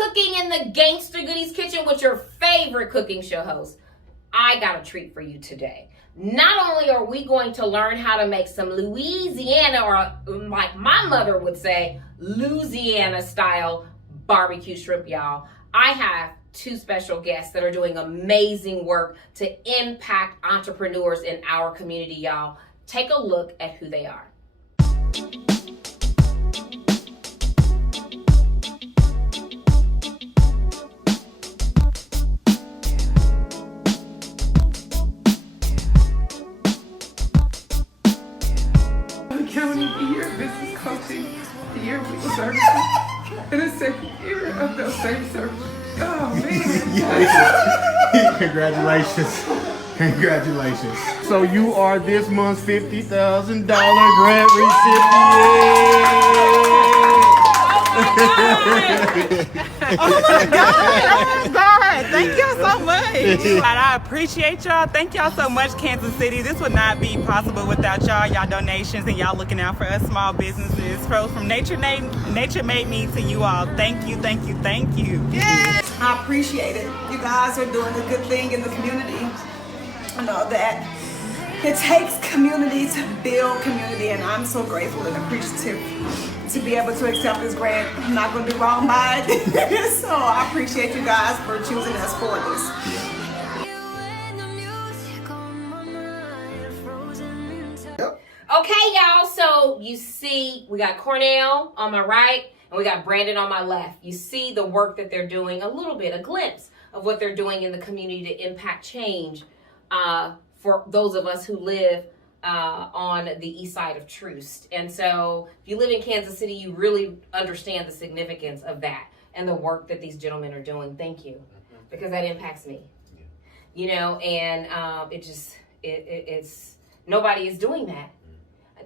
cooking in the Gangsta Goodies kitchen with your favorite cooking show host. I got a treat for you today. Not only are we going to learn how to make some Louisiana, or like my mother would say, Louisiana style barbecue shrimp, y'all. I have two special guests that are doing amazing work to impact entrepreneurs in our community, y'all. Take a look at who they are. County, the year of business coaching, the year of legal services, and the second year of those same services. Oh man! Congratulations. Congratulations. So you are this month's $50,000 grant recipient. Oh my God! Thank y'all so much. I appreciate y'all. Thank y'all so much, Kansas City. This would not be possible without y'all donations, and y'all looking out for us small businesses. From Nature Made Me to you all. Thank you, thank you, thank you. Yes, I appreciate it. You guys are doing a good thing in the community. I know that it takes community to build community, and I'm so grateful and appreciative to be able to accept this grant. I'm not going to be wrong by it. So I appreciate you guys for choosing us for this. Okay, y'all, so you see we got Cornell on my right and we got Brandon on my left. You see the work that they're doing, a little bit, a glimpse of what they're doing in the community to impact change for those of us who live on the east side of Troost. And so if you live in Kansas City, you really understand the significance of that and the work that these gentlemen are doing. Thank you, because that impacts me. You know, and it's nobody is doing that.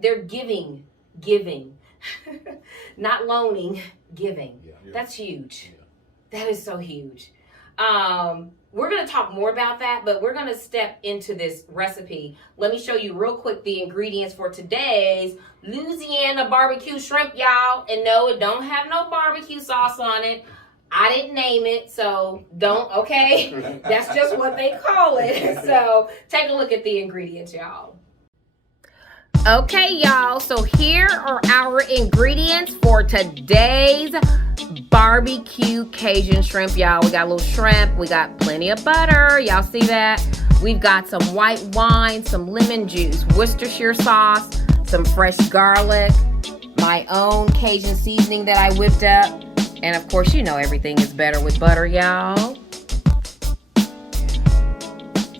They're giving, not loaning, giving. That's huge. That is so huge. We're going to talk more about that, but we're going to step into this recipe. Let me show you real quick the ingredients for today's Louisiana BBQ Shrimp, y'all. And no, it don't have no barbecue sauce on it. I didn't name it, so don't, okay? That's just what they call it. So take a look at the ingredients, y'all. Okay, y'all, so here are our ingredients for today's barbecue Cajun shrimp, y'all. We got a little shrimp, we got plenty of butter, y'all see that? We've got some white wine, some lemon juice, Worcestershire sauce, some fresh garlic, my own Cajun seasoning that I whipped up, and of course, you know everything is better with butter, y'all.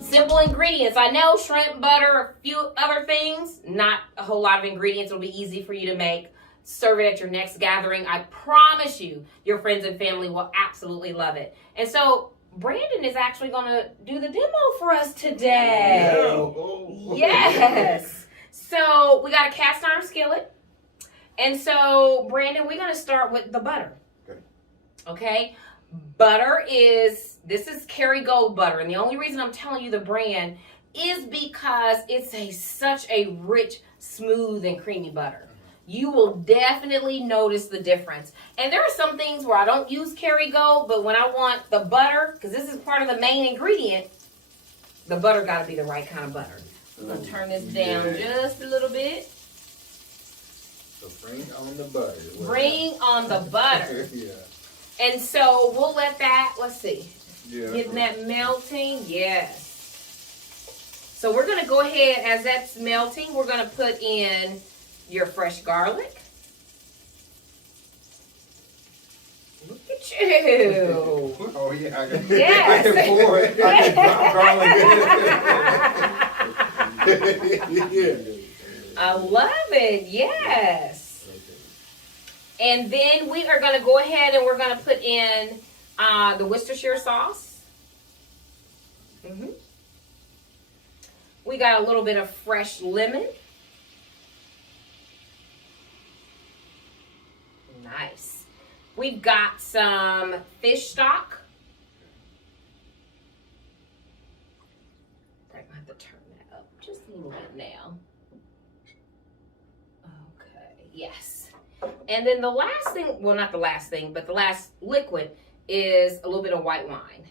Simple ingredients. I know shrimp, butter, a few other things, not a whole lot of ingredients. It'll be easy for you to make. Serve it at your next gathering. I promise you, your friends and family will absolutely love it. And so Brandon is actually going to do the demo for us today. Yes. So we got a cast iron skillet. And so, Brandon, we're going to start with the butter. Okay? Butter is, this is Kerrygold butter. And the only reason I'm telling you the brand is because it's such a rich, smooth, and creamy butter. You will definitely notice the difference. And there are some things where I don't use Kerrygold, but when I want the butter, because this is part of the main ingredient, the butter got to be the right kind of butter. I'm going to turn this down just a little bit. So bring on the butter. Bring on the butter. Yeah. And so we'll let that, let's see, getting that melting. Yes. So we're going to go ahead, as that's melting, we're going to put in your fresh garlic. Look at you. Oh, yeah. I can, Yes. I can pour it. I can drop garlic. I love it. Yes. And then we are going to go ahead and we're going to put in the Worcestershire sauce. We got a little bit of fresh lemon. Nice. We've got some fish stock. I'm going to have to turn that up just a little bit now. Okay, yes. And then the last thing, well, not the last thing, but the last liquid is a little bit of white wine.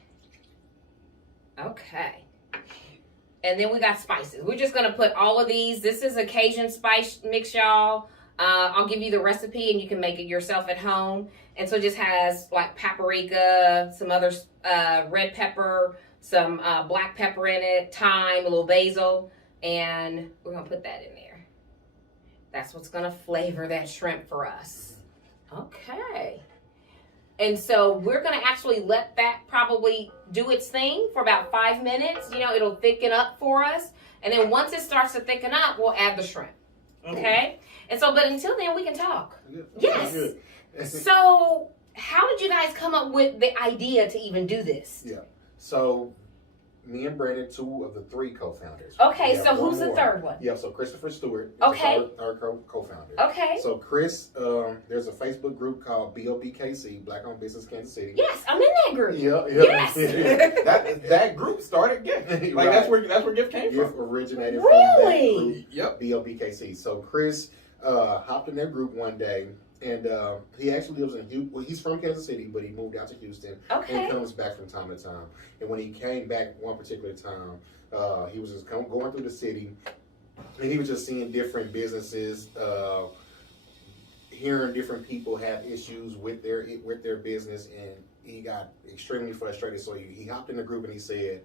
Okay. And then we got spices. We're just going to put all of these. This is a Cajun spice mix, y'all. I'll give you the recipe and you can make it yourself at home. And so it just has like paprika, some other red pepper, some black pepper in it, thyme, a little basil, and we're going to put that in there. That's what's going to flavor that shrimp for us. Okay. And so we're going to actually let that probably do its thing for about 5 minutes. You know, it'll thicken up for us. And then once it starts to thicken up, we'll add the shrimp. Okay? And so, but until then, we can talk. Yes. So, how did you guys come up with the idea to even do this? Yeah. So, me and Brandon, 2 of the 3 co-founders. Okay, so who's the third one? Yeah, so Christopher Stewart is Okay. our co-founder. Okay. So Chris, there's a Facebook group called BOBKC, Black Owned Business Kansas City. Yes, I'm in that group. Yeah. Yes. that group started GIFT. Like Right. that's where GIFT came GIF from. originated Really? from that group, Yep. BOBKC. So Chris hopped in their group one day, and he actually lives in Houston. Well, he's from Kansas City, but he moved out to Houston Okay. and comes back from time to time. And when he came back one particular time, he was just going through the city, and he was just seeing different businesses, hearing different people have issues with their business, and he got extremely frustrated. So he hopped in the group and he said,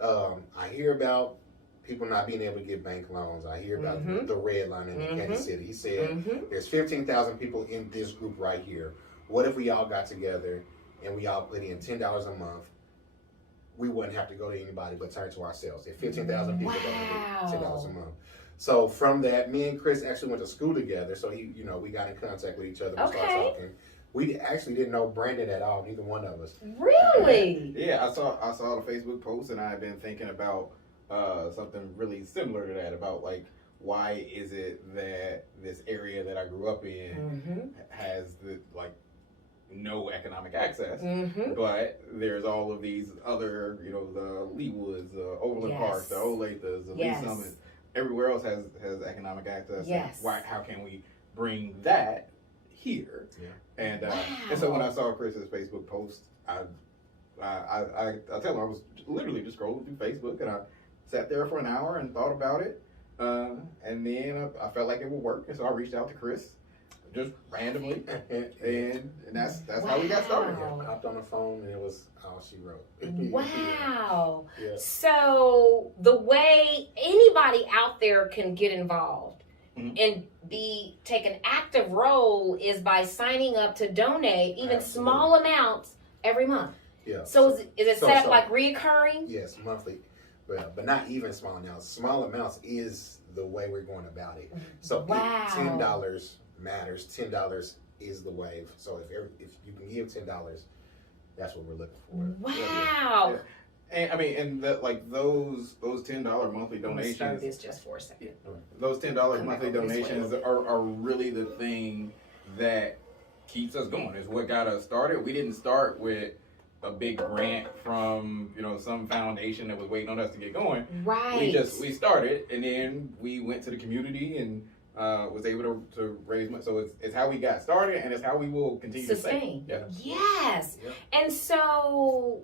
"I hear about people not being able to get bank loans. I hear about the red line in Kansas City." He said, "There's 15,000 people in this group right here. What if we all got together and we all put in $10 a month? We wouldn't have to go to anybody but turn to ourselves. If 15,000 people don't get $10 a month." So from that, me and Chris actually went to school together. So we got in contact with each other. We started talking. We actually didn't know Brandon at all, neither one of us. Really? Yeah, I saw the Facebook post, and I've been thinking about something really similar to that, about like, why is it that this area that I grew up in has the no economic access, but there's all of these other, the Leewoods, the Overland Park, the Olathes, the Lee Summit, everywhere else has economic access. Yes. How can we bring that here? Yeah. And so when I saw Chris's Facebook post, I tell her I was literally just scrolling through Facebook, and I sat there for an hour and thought about it, and then I felt like it would work, and so I reached out to Chris just randomly, and that's how we got started. Yeah, hopped on the phone, and it was all she wrote. Wow. Yeah. So the way anybody out there can get involved and take an active role is by signing up to donate even small amounts every month. Yeah. So is it set up like reoccurring? Yes, monthly. But not even small amounts. Small amounts is the way we're going about it. So $10 matters. $10 is the wave. So if you can give $10, that's what we're looking for. Wow. Yeah. And I mean, and those $10 monthly donations. Start this just for a second. Those $10 monthly donations are really the thing that keeps us going. It's what got us started. We didn't start with a big grant from some foundation that was waiting on us to get going. Right. We started, and then we went to the community and was able to raise money. So it's how we got started, and it's how we will continue to sustain. Yeah. Yes. Yep. And so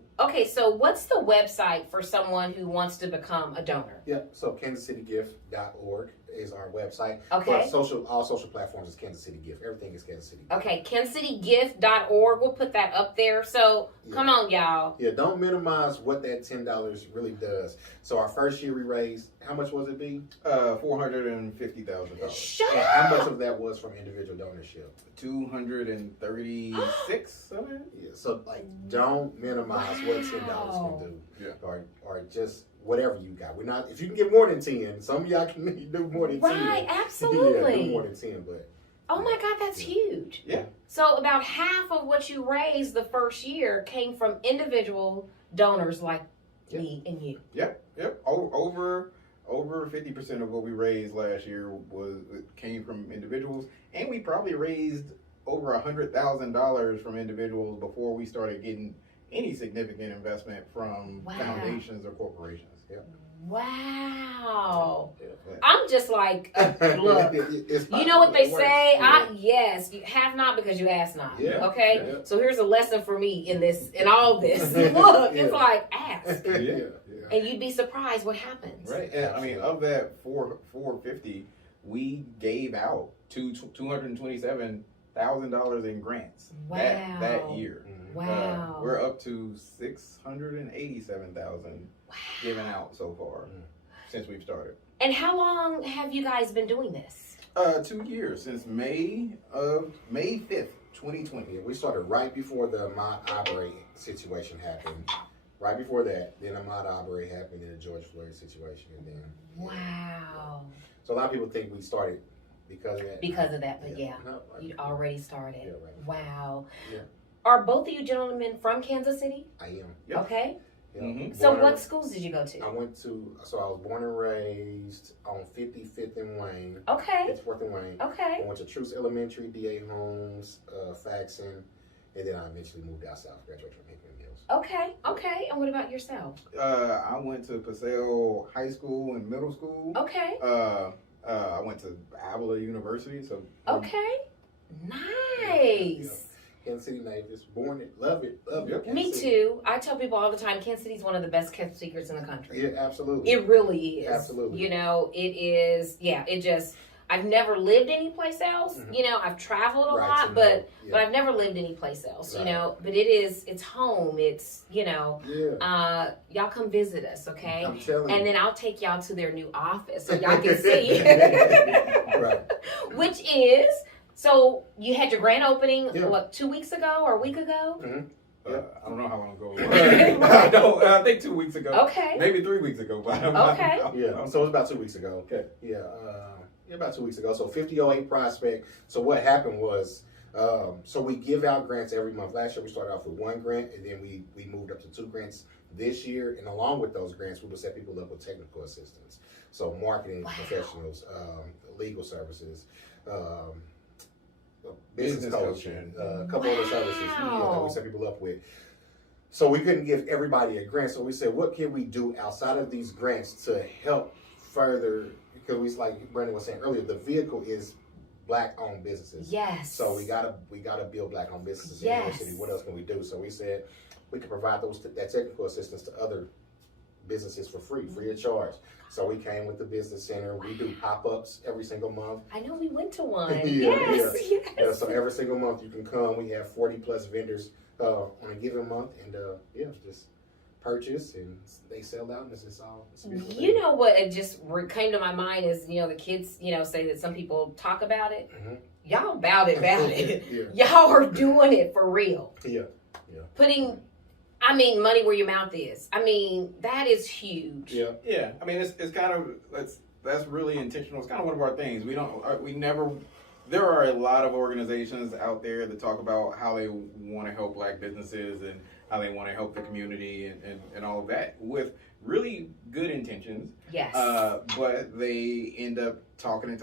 so what's the website for someone who wants to become a donor? Yep. So kansascitygift.org is our website. Okay. But all social platforms is Kansas City Gift. Everything is Kansas City Gift. Okay, kansascitygift.org. We'll put that up there. So come on, y'all. Yeah, don't minimize what that $10 really does. So our first year we raised, how much was it, B? $450,000. Shut And up. how much of that was from individual donorship? 236 of it. Yeah. So don't minimize what $10 can do. Yeah. Or just whatever you got. We're not. If you can give more than 10, some of y'all can do more than 10. Right, absolutely. Yeah, do more than 10, but. Oh my God, that's huge. Yeah. So about half of what you raised the first year came from individual donors like me and you. Yep. Over 50% of what we raised last year came from individuals, and we probably raised over $100,000 from individuals before we started getting any significant investment from Wow. foundations or corporations. Yep. Wow. Yeah. I'm just like, look, you know what they say? Yes, you have not because you ask not. Yeah. Okay? Yeah. So here's a lesson for me in all this. Look, Yeah. it's like, ask. Yeah. And you'd be surprised what happens. Right. And I mean, of that 450, we gave out $227,000 in grants Wow. that year. Wow. We're up to 687,000 given out so far since we've started. And how long have you guys been doing this? 2 years, since May 5th, 2020. Yeah, we started right before the Ahmaud Arbery situation happened. Right before that, then Ahmaud Arbery happened, and the George Floyd situation, and then. Wow. So a lot of people think we started because of that. Because of that, but yeah, No, you'd already started. Yeah, right. Wow. Yeah. Are both of you gentlemen from Kansas City? I am. Yep. Okay. Yeah. Mhm. So Born what and- schools did you go to? I went to. So I was born and raised on 55th and Wayne. Okay. 54th and Wayne. Okay. I went to Truce Elementary, D.A. Holmes, Faxon, and then I eventually moved out south, graduated from Hickman Mills. Okay. Okay. And what about yourself? I went to Paseo High School and middle school. Okay. I went to Avila University. So Okay. Nice. Kansas City native, born it, love it. Yep. Kansas Me City. too. I tell people all the time, Kansas City's one of the best kept secrets in the country. Yeah, absolutely. It really is. Absolutely. You know, it is. Yeah, it just. I've never lived anyplace else. Mhm. You know, I've traveled a Right, lot, so but yeah. but I've never lived anyplace else. Right. You know, but it is. It's home. It's Yeah, y'all come visit us, okay? I'm telling you. And then I'll take y'all to their new office so y'all can see. Right. Which is. So you had your grand opening, Yeah. what, 2 weeks ago or a week ago? I don't know how long ago it was. I think 2 weeks ago. Okay. Maybe 3 weeks ago. But Okay. Yeah, so it was about 2 weeks ago. Okay. Yeah, about 2 weeks ago. So 5008 prospect. So what happened was, so we give out grants every month. Last year we started off with 1 grant, and then we moved up to 2 grants this year. And along with those grants, we would set people up with technical assistance. So marketing professionals, legal services, business coaching, a couple other services that we set people up with. So we couldn't give everybody a grant. So we said, what can we do outside of these grants to help further? Because we, like Brandon was saying earlier, the vehicle is Black-owned businesses. Yes. So we gotta build Black-owned businesses in the city. What else can we do? So we said we can provide that technical assistance to other businesses for free of charge. So we came with the business center. We do pop-ups every single month. I know we went to one. Yeah, Yes. Yeah, so every single month you can come. We have 40 plus vendors on a given month, and just purchase, and they sell out, and it's all. It's a beautiful You thing. know what? It just came to my mind is the kids say that some people talk about it. Mhm. Y'all about it. Yeah. Y'all are doing it for real. Yeah. Putting, money where your mouth is. That is huge. Yeah. Yeah, I mean, it's kind of that's really intentional. It's kind of one of our things. There are a lot of organizations out there that talk about how they want to help Black businesses and how they want to help the community and all of that with really good intentions. Yes. But they end up talking and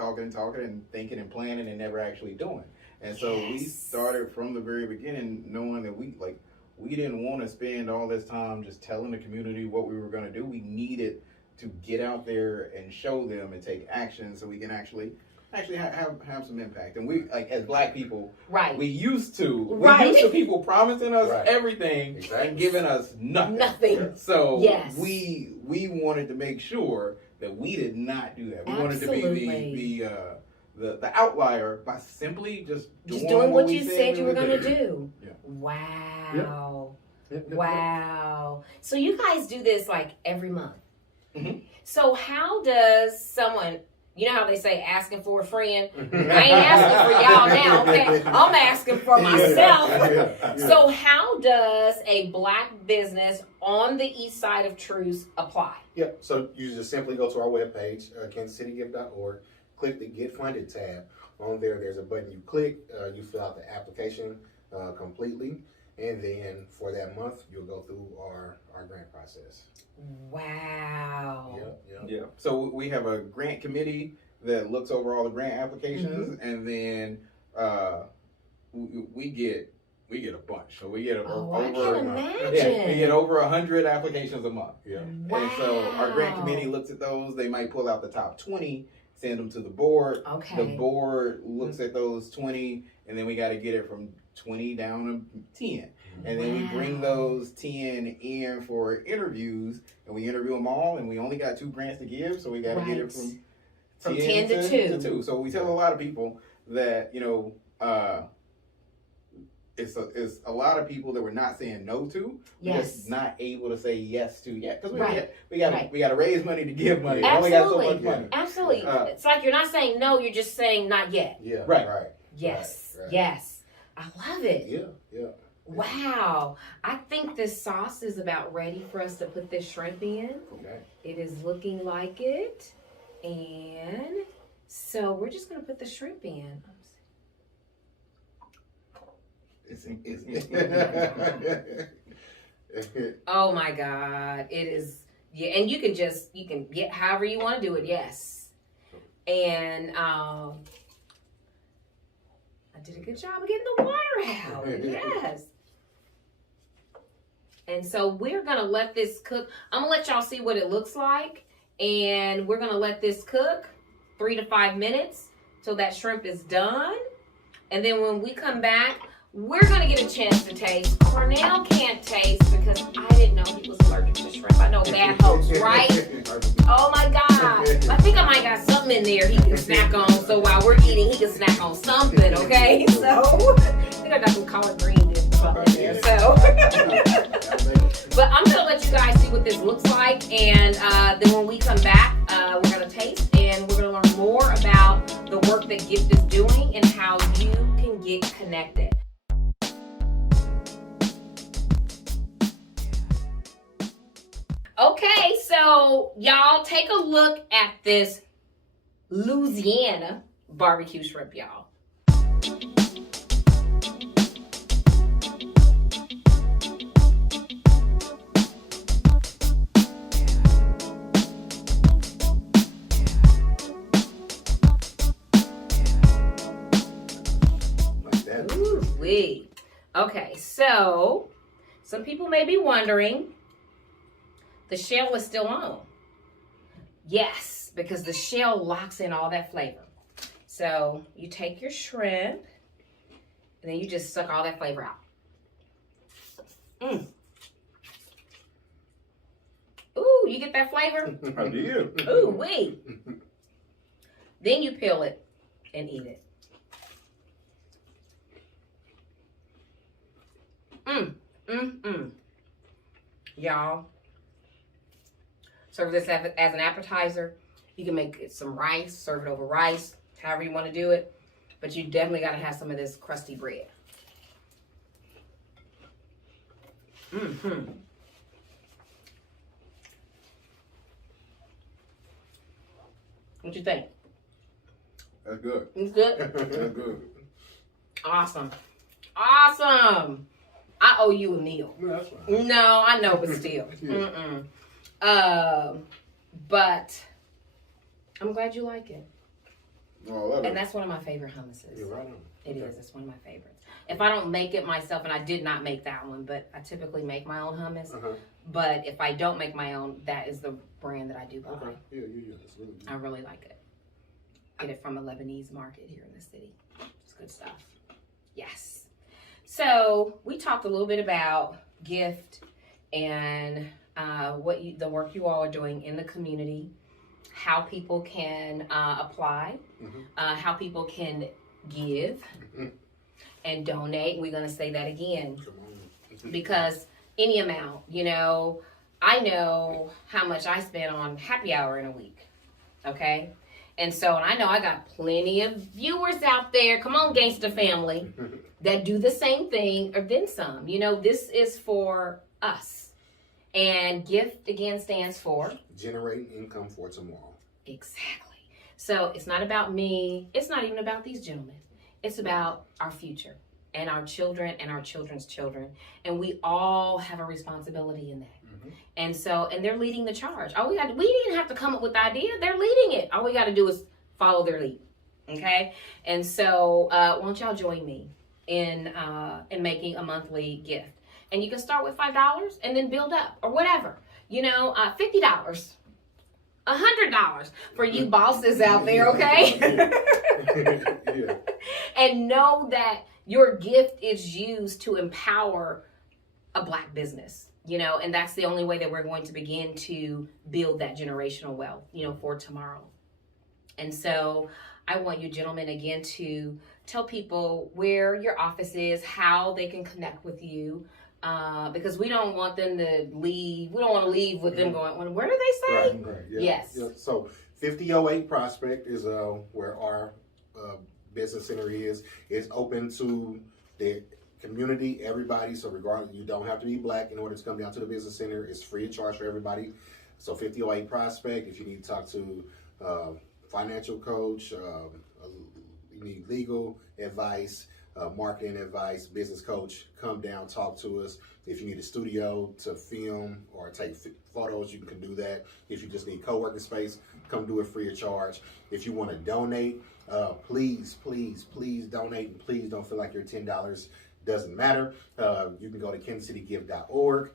thinking and planning and never actually doing. And so we started from the very beginning knowing that we didn't want to spend all this time just telling the community what we were going to do. We needed to get out there and show them and take action so we can actually have some impact. And we, like, as Black people, right. we used to people promising us everything and giving us nothing. So we wanted to make sure that we did not do that. We wanted to be the outlier by simply just doing what you said you were going to do. Yeah. Wow. Yep. Wow. So you guys do this like every month. Mm-hmm. So how does someone, how they say asking for a friend? I ain't asking for y'all now, okay? I'm asking for myself. Yeah. So how does a Black business on the east side of Truce apply? Yeah, so you just simply go to our webpage, kansascitygift.org, click the Get Funded tab. On there's a button you click, you fill out the application completely, and then for that month, you'll go through our grant process. Wow. Yeah. So we have a grant committee that looks over all the grant applications, and then we get we get a bunch. So we get I over, can imagine. yeah, we get over 100 applications a month. Yeah. Wow. And so our grant committee looks at those. They might pull out the top 20, send them to the board. Okay. The board looks at those 20, and then we got to get it from 20 down to 10. And then we bring those 10 in for interviews, and we interview them all, and we only got 2 grants to give, so we got to get it from 10 to 2. So we tell a lot of people that, you know, it's a lot of people that we're not saying no to. We're Yes. just not able to say yes to yet. Because Right. we got to raise money to give money. We only Absolutely. got so much money. Absolutely. It's like you're not saying no, you're just saying not yet. Yeah. Right. Right. Yes. Right. Yes. I love it. Yeah. Yeah. Wow. I think this sauce is about ready for us to put this shrimp in. Okay. It is looking like it. And so we're just going to put the shrimp in. Oh my God. It is, yeah. And you can get however you want to do it. Yes. And I did a good job of getting the water out. Yes. And so we're going to let this cook. I'm going to let y'all see what it looks like. And we're going to let this cook 3 to 5 minutes till that shrimp is done. And then when we come back, we're going to get a chance to taste. Cornell can't taste because I didn't know he was allergic to shrimp. I know bad host, right? Oh my God. I think I might got something in there he can snack on. So while we're eating, he can snack on something, okay? So I think I got some collard greens in there. So, but I'm going to let you guys see what this looks like. And then when we come back, we're going to taste and we're going to learn more about the work that G.I.F.T is doing and how you can get connected. Okay, so y'all take a look at this Louisiana BBQ shrimp, y'all. Ooh-wee. Okay, so some people may be wondering, the shell is still on. Yes, because the shell locks in all that flavor. So you take your shrimp and then you just suck all that flavor out. Ooh, you get that flavor? I did. Ooh, wait. Then you peel it and eat it. Y'all, serve this as an appetizer. You can make it some rice, serve it over rice, however you want to do it. But you definitely got to have some of this crusty bread. What you think? That's good. It's good? That's good. Awesome. Awesome. I owe you a meal. No, that's fine. No, I know, but still. But I'm glad you like it. Oh, I love it. And that's one of my favorite hummuses. You're right on. It is. It's one of my favorites. If I don't make it myself, and I did not make that one, but I typically make my own hummus. But if I don't make my own, that is the brand that I do buy. Okay. Yeah. It's really good. I really like it. Get it from a Lebanese market here in the city. It's good stuff. Yes. So we talked a little bit about G.I.F.T and the work you all are doing in the community, how people can apply, how people can give and donate. We're going to say that again because any amount, I know how much I spend on happy hour in a week. Okay. And so, and I know I got plenty of viewers out there. Come on, gangsta family, that do the same thing or then some. This is for us. And G.I.F.T again stands for Generating income for tomorrow. Exactly. So it's not about me. It's not even about these gentlemen. It's about our future and our children and our children's children. And we all have a responsibility in that. And so, and they're leading the charge. We didn't have to come up with the idea. They're leading it. All we got to do is follow their lead. Okay. And so, won't y'all join me in making a monthly gift. And you can start with $5 and then build up or whatever. You know, $50, $100 for you bosses out there, okay? Yeah. And know that your gift is used to empower a Black business, you know, and that's the only way that we're going to begin to build that generational wealth, you know, for tomorrow. And so I want you gentlemen again to tell people where your office is, how they can connect with you, because we don't want them to leave. We don't want to leave with them going, well, where do they say? Right, yeah. Yes. Yeah. So 5008 Prospect is where our business center is. It's open to the community, everybody. So regardless, you don't have to be Black in order to come down to the business center. It's free of charge for everybody. So 5008 Prospect, if you need to talk to financial coach, you need legal advice, marketing advice, business coach, come down, talk to us. If you need a studio to film or take photos, you can do that. If you just need co-working space, come do it free of charge. If you want to donate, please donate, and please don't feel like your $10 doesn't matter. You can go to KansasCityGift.org,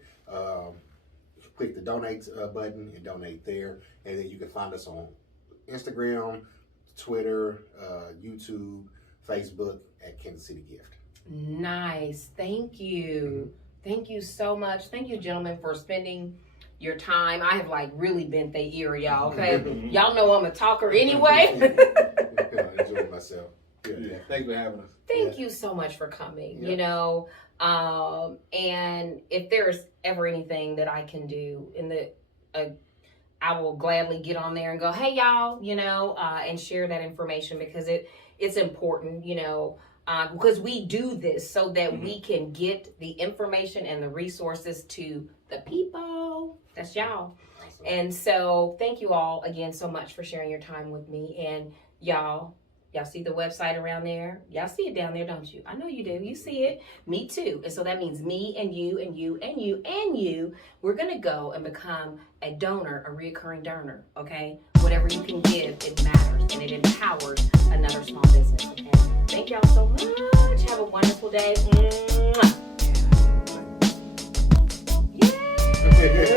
click the donate button and donate there, and then you can find us on Instagram, Twitter, YouTube, Facebook at Kansas City Gift. Nice. Thank you. Thank you so much. Thank you, gentlemen, for spending your time. I have like really bent their ear, y'all, okay? Y'all know I'm a talker anyway. I enjoyed myself. Yeah. Thanks for having us. Thank you so much for coming, you know. And if there's ever anything that I can do in the I will gladly get on there and go, hey, y'all, you know, and share that information because it's important, you know, because we do this so that we can get the information and the resources to the people. That's y'all. Awesome. And so thank you all again so much for sharing your time with me. And y'all see the website around there? Y'all see it down there, don't you? I know you do. You see it. Me too. And so that means me and you and you and you and you. We're going to go and become a donor, a reoccurring donor, okay? Whatever you can give, it matters. And it empowers another small business, okay? Thank y'all so much. Have a wonderful day. Mwah. Yeah.